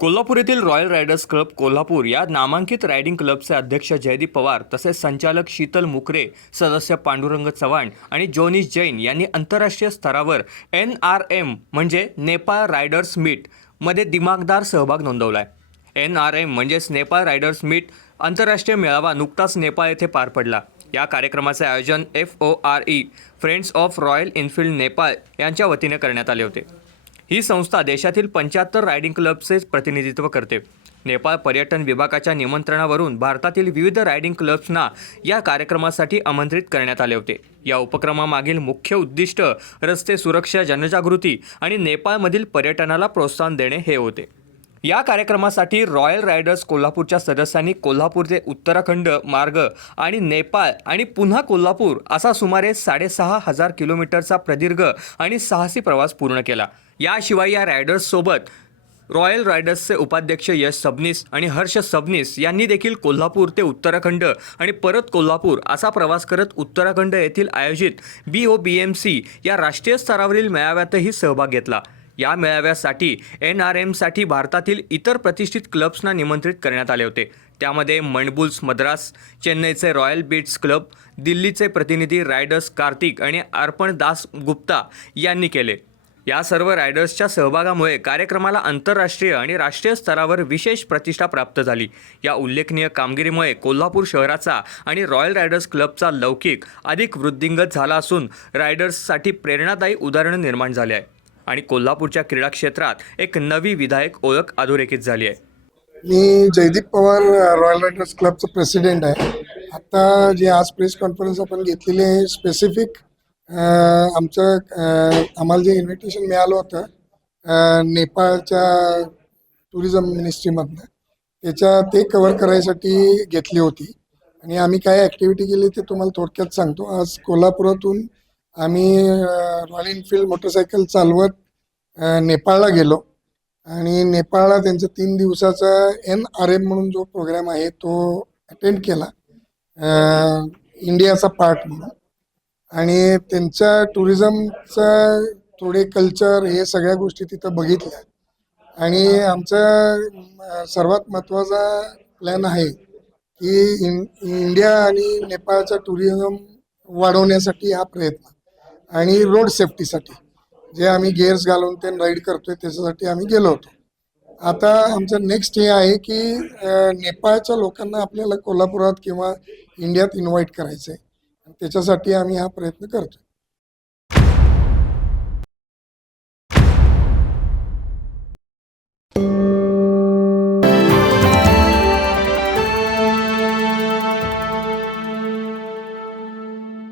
कोल्हापूर येथील royal riders club Kolhapur या नामांकित रायडिंग क्लबचे अध्यक्ष जयदीप पवार तसेच संचालक शीतल मुकरे, सदस्य पांडुरंग चव्हाण आणि जोनिश जैन यांनी आंतरराष्ट्रीय स्तरावर NRM म्हणजे नेपाळ रायडर्स मीट मध्ये दिमागदार सहभाग नोंदवलाय। NRM म्हणजेच नेपाळ रायडर्स मीट आंतरराष्ट्रीय मेळावा नुकताच नेपाळ येथे पार पडला। या कार्यक्रमाचे आयोजन FORE friends of royal Enfield Nepal यांच्या वतीने करण्यात आले होते। ही संस्था देशातील 75 रायडिंग क्लबचे प्रतिनिधित्व करते। नेपाळ पर्यटन विभागाच्या निमंत्रणावरून भारतातील विविध रायडिंग क्लब्सना या कार्यक्रमासाठी आमंत्रित करण्यात आले होते। या उपक्रमामागील मुख्य उद्दिष्ट रस्ते सुरक्षा, जनजागृती आणि नेपाळमधील पर्यटनाला प्रोत्साहन देणे हे होते। या कार्यक्रमासाठी रॉयल रायडर्स कोल्हापूरच्या सदस्यांनी कोल्हापूर ते उत्तराखंड मार्ग आणि नेपाळ आणि पुन्हा कोल्हापूर असा सुमारे 6,500 किलोमीटरचा प्रदीर्घ आणि साहसी प्रवास पूर्ण केला। याशिवाय या रायडर्स सोबत रॉयल रायडर्सचे उपाध्यक्ष यश सबनीस आणि हर्ष सबनीस यांनी देखील कोल्हापूर ते उत्तराखंड आणि परत कोल्हापूर असा प्रवास करत उत्तराखंड येथील आयोजित BOBMC या राष्ट्रीय स्तरावरील मेळाव्यातही सहभाग घेतला। या मेळाव्यासाठी NRMसाठी भारतातील इतर प्रतिष्ठित क्लब्सना निमंत्रित करण्यात आले होते। त्यामध्ये मणबुल्स मद्रास, चेन्नईचे रॉयल बीट्स क्लब, दिल्लीचे प्रतिनिधी रायडर्स कार्तिक आणि अर्पण दास गुप्ता यांनी केले। या सर्व रायडर्सच्या सहभागामुळे कार्यक्रमाला आंतरराष्ट्रीय आणि राष्ट्रीय स्तरावर विशेष प्रतिष्ठा प्राप्त झाली। या उल्लेखनीय कामगिरीमुळे कोल्हापूर शहराचा आणि रॉयल रायडर्स क्लबचा लौकिक अधिक वृद्धिंगत झाला असून रायडर्ससाठी प्रेरणादायी उदाहरण निर्माण झाले आहे आणि कोल्हापूरच्या क्रीडा क्षेत्रात एक नवी विधायक ओळख अधोरेखित झाली आहे। मी जयदीप पवार रॉयल रायडर्स क्लबचा प्रेसिडेंट आहे। आता जे आज प्रेस कॉन्फरन्स आपण घेतलेली आहे स्पेसिफिक आमचं आम्हाला जे इन्व्हिटेशन मिळालं होतं नेपाळच्या टुरिझम मिनिस्ट्रीमधनं ते कव्हर करायसाठी घेतली होती आणि आम्ही काय ॲक्टिव्हिटी केली ते तुम्हाला थोडक्यात सांगतो। आज कोल्हापुरातून आम्ही रॉयल एनफील्ड मोटरसायकल चालवत नेपाळला गेलो आणि नेपाळला त्यांचा 3 दिवसाचा NRM म्हणून जो प्रोग्राम आहे तो अटेंड केला इंडियाचा पार्ट म्हणून। आणि त्यांच्या टुरिझमचा थोडे कल्चर हे सगळ्या गोष्टी तिथं बघितल्या आणि आमचा सर्वात महत्त्वाचा प्लॅन आहे की इंडिया आणि नेपाळचा टुरिझम वाढवण्यासाठी हा प्रयत्न आणि रोड सेफ्टीसाठी जे आम्ही गेअर्स घालून ते राईड करतोय त्याच्यासाठी आम्ही गेलो होतो। आता आमचं नेक्स्ट हे आहे की नेपाळच्या लोकांना आपल्याला कोल्हापुरात किंवा इंडियात इन्व्हाइट करायचं आहे, त्याच्यासाठी आम्ही हा प्रयत्न करतो।